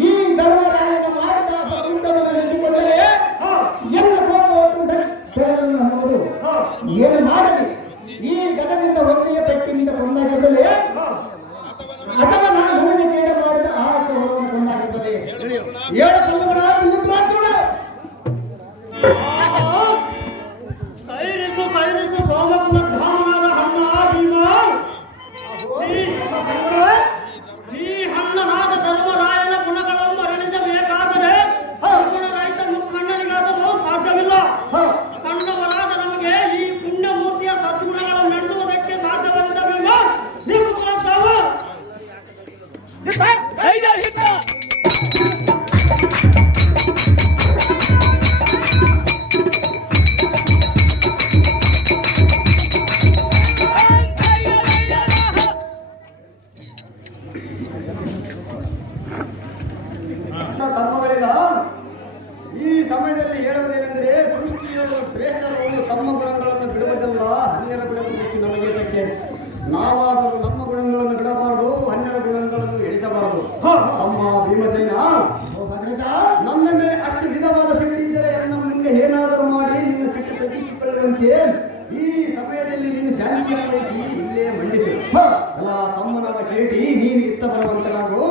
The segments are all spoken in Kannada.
ಈ ಧರ್ಮರಾಯನ ಮಾಡಿದ ಅಪಕೃತವನ್ನಿಸಿಕೊಂಡರೆ ಎಲ್ಲ ಕೋಪವನ್ನು ಏನು ಮಾಡಲಿ? ಈ ಗದದಿಂದ ಒಂದೆಯ ಪೆಟ್ಟಿನಿಂದ ಕೊಂದಾಗಿರುತ್ತದೆ ಅಥವಾ ನಾನು ಹೂವಿನ ಮಾಡಿದ ಆ ಕೊಂದಾಗಿರುತ್ತದೆ ಏಳು ಪಲ್ಲವನ ಮತ್ತೆ ಈ ಸಮಯದಲ್ಲಿ ನೀನು ಶಾಂತಿ ವಹಿಸಿ ಇಲ್ಲೇ ಮಂಡಿಸು. ಎಲ್ಲ ತಮ್ಮನಾದ ಕೇಳಿ ನೀನು ಇತ್ತ ಬರುವಂತನಾಗು.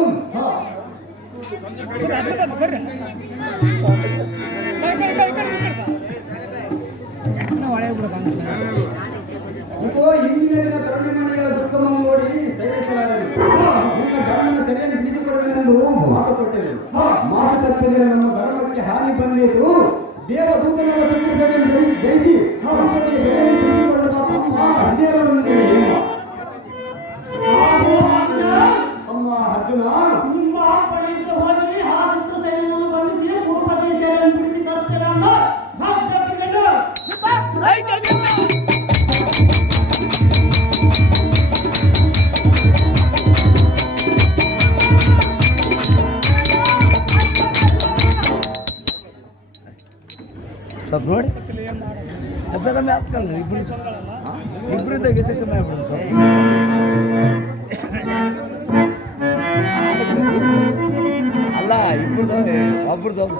ಹಿಂದಿನ ದಿನ ತರುಣಿಮಣಿಗಳ ದುಃಖವನ್ನು ನೋಡಿ ಸೈನಿಸಲಾಗಲಿಲ್ಲ ಧರ್ಮನ ಸರಿಯಾಗಿ ಬಿಡಿಸಿಕೊಡುವೆನೆಂದು ಮಾತು ಕೊಟ್ಟರು ಮಾತು ತಪ್ಪಿದರೆ ನಮ್ಮ ಧರ್ಮಕ್ಕೆ ಹಾನಿ ಬಂದಿದ್ದು ದೇವದೂತನಾದ ಸುಂದರಸೇನೆ ಜಯಿಸಿ ಬೇಕಲ್ಲ ಇಬ್ಬರು ಇಬ್ಬರಿಂದ ಗೆದ್ದ ಕಮ್ಮಿ ಆಗ್ಬಿಡುತ್ತೆ ಅಲ್ಲ ಇಬ್ಬರದವ್ರೆ ಒಬ್ರದ್ದು ಒಬ್ರು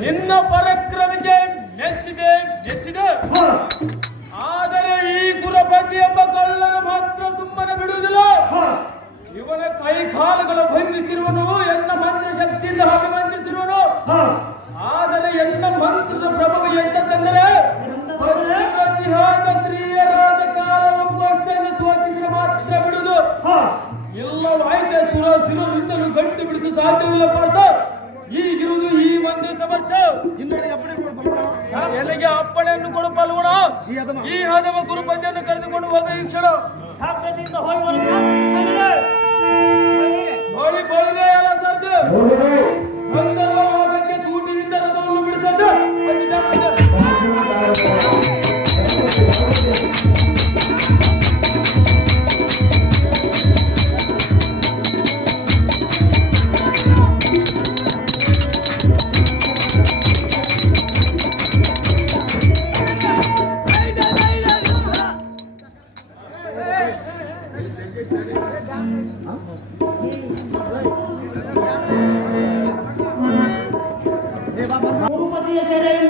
ನಿನ್ನ ಪರಕ್ರಮಿಗೆ ನೆಚ್ಚಿದೆ ನೆಚ್ಚಿದೆ. ಆದರೆ ಈ ಕುರಪತಿ ಎಂಬ ಕಳ್ಳನ ಮಾತ್ರ ಸುಮ್ಮನೆ ಬಿಡುವುದಿಲ್ಲ. ಇವನ ಕೈ ಕಾಲುಗಳು ಬಂಧಿಸಿರುವನು, ಎನ್ನ ಮಂತ್ರ ಶಕ್ತಿಯಿಂದ ಅಭಿಮಂತ್ರಿಸಿರುವನು ಆದರೆ ಎನ್ನ ಮಂತ್ರದ ಪ್ರಭಾವ ಎಂತಂದರೆ ಅತಿಹಾದ ಸಾಧ್ಯವಿಲ್ಲ ಪಾರ್ಥ ಈಗಿರುವುದು ಈ ಮಂದಿರ ಸಮರ್ಥ. ಎಲ್ಲಿಗೆ ಅಪ್ಪಣೆಯನ್ನು ಕೊಡು ಪಲ್ಗುಣ ಈ ಹದವ ಗುರುಪತಿಯನ್ನು ಕರೆದುಕೊಂಡು ಹೋಗ ಈ ಕ್ಷಣ. ಹೋಗಿ ಹೋಗಿ ಎಲ್ಲ ಬಳಿಗೆ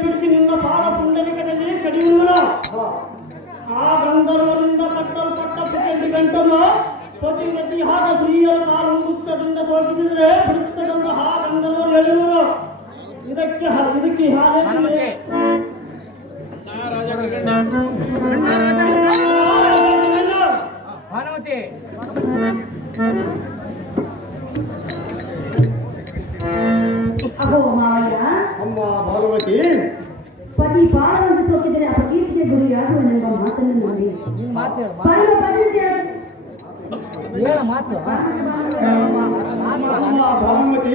ಬಿಡಿಸಿ ನಿನ್ನ ಪಾದ ಪುಂಡರಿಕದಲ್ಲಿ ಕಡಿಯುವುದಿಲ್ಲ ಆ ಗಂಧರ್ವರಿಂದ ಕಟ್ಟಲ್ಪಟ್ಟ ಪ್ರತಿ ಗಂಟನ್ನು ಪತಿವ್ರತಿಯಾದ ಸ್ತ್ರೀಯರ ಕಾಲ ಮುಕ್ತದಿಂದ ಸೋಕಿಸಿದರೆ ವೃತ್ತದಿಂದ ಆ ಗಂಧರ್ವರು ಎಳೆಯುವರು. ಇದಕ್ಕೆ ಇದಕ್ಕೆ ಹಾಗೆ ಭಾನುಮತಿ. ಅಮ್ಮ ಭಾನುಮತಿ. ಪತಿ ಪಾಲವನ್ನು ಸೋಕಿದರೆ ಅಪಕೀರ್ತಿಗೆ ಗುರಿಯಾಗುವನೆಂಬ ಮಾತನ್ನು ನೋಡಿ. ಪರಮ ಭಾನುಮತಿ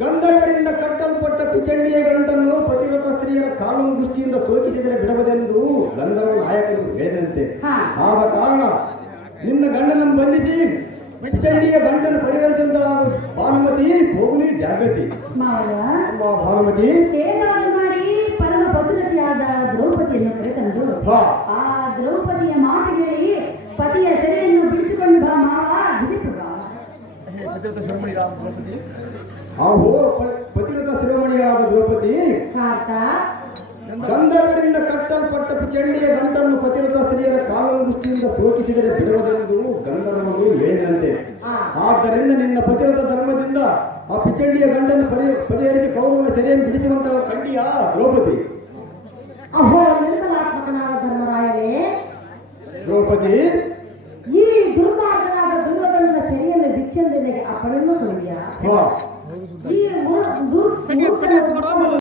ಗಂಧರ್ವರಿಂದ ಕಟ್ಟಲ್ಪಟ್ಟ ಕುಚಂಡಿಯ ಗಂಟನ್ನು ಪತಿವ್ರತ ಸ್ತ್ರೀಯರ ಕಾಲು ದೃಷ್ಟಿಯಿಂದ ಸೋಕಿಸಿದರೆ ಬಿಡಬದೆಂದು ಗಂಧರ್ವ ನಾಯಕರು ಹೇಳಿದಂತೆ. ಆದ ಕಾರಣ ನಿನ್ನ ಗಂಡನನ್ನು ಬಂಧಿಸಿ ಕುಚಂಡಿಯ ಗಂಟನ್ನು ಪರಿಹರಿಸಿದಳಾದ ಭಾನುಮತಿ ಹೋಗಲಿ ಜಾಗೃತಿ. ಭಾನುಮತಿ ಹಾ ಆ ದ್ರೌಪದಿಯ ಮಾತು ಕೇಳಿ ಪತಿಯ ಸೆರೆಯನ್ನು ಬಿಡಿಸಿಕೊಂಡು ಬಾ ಮಾವ ಬಿಡಿಸು ಬಾ. ಆಹೋ ಪ- ಪತಿವ್ರತ ಶಿರೋಮಣಿಯಾದ ದ್ರೌಪದಿ. ಕಾರ್ತ. ಗಂಧರ್ವರಿಂದ ಕಟ್ಟಲ್ಪಟ್ಟ ಚಂಡಿಯ ಗಂಟನ್ನು ಪತಿರಥ ಸ್ತ್ರೀಯರ ಕಾಲನ ದೃಷ್ಟಿಯಿಂದ ಸೋಕಿಸಿದರೆ ಬಿಡುವುದೆಂದು ಗಂಧರ್ವನು ಹೇಳಿದಂತೆ. ಆದ್ದರಿಂದ ನಿನ್ನ ಪತಿರಥ ಧರ್ಮದಿಂದ ಆ ಪಿಚಂಡಿಯ ಗಂಟನ್ನು ಪರಿ ಪರಿಹರಿಸಿ ಕೌರವನ ಸೆರೆಯನ್ನು ಬಿಡಿಸುವಂತಹ ಕಂಡಿಯ ದ್ರೌಪದಿ? ಅಹೋ ನಿರ್ಮಲಾತ್ಮಕನಾದ ಧರ್ಮರಾಯರೇ ದ್ರೌಪದಿ ಈ ದುರ್ಮಾರ್ಗನಾದ ದುರ್ಯೋಧನನ ಸೆರೆಯನ್ನು ಬಿಚ್ಚೆಂದನಿಗೆ ಅಪ್ಪಣೆಯನ್ನು ಕೊಡಿದ್ಯಾ ಹಾ ಈ ಮೂರ್- ದುರ್- ಮೂರ್ಖನಾದ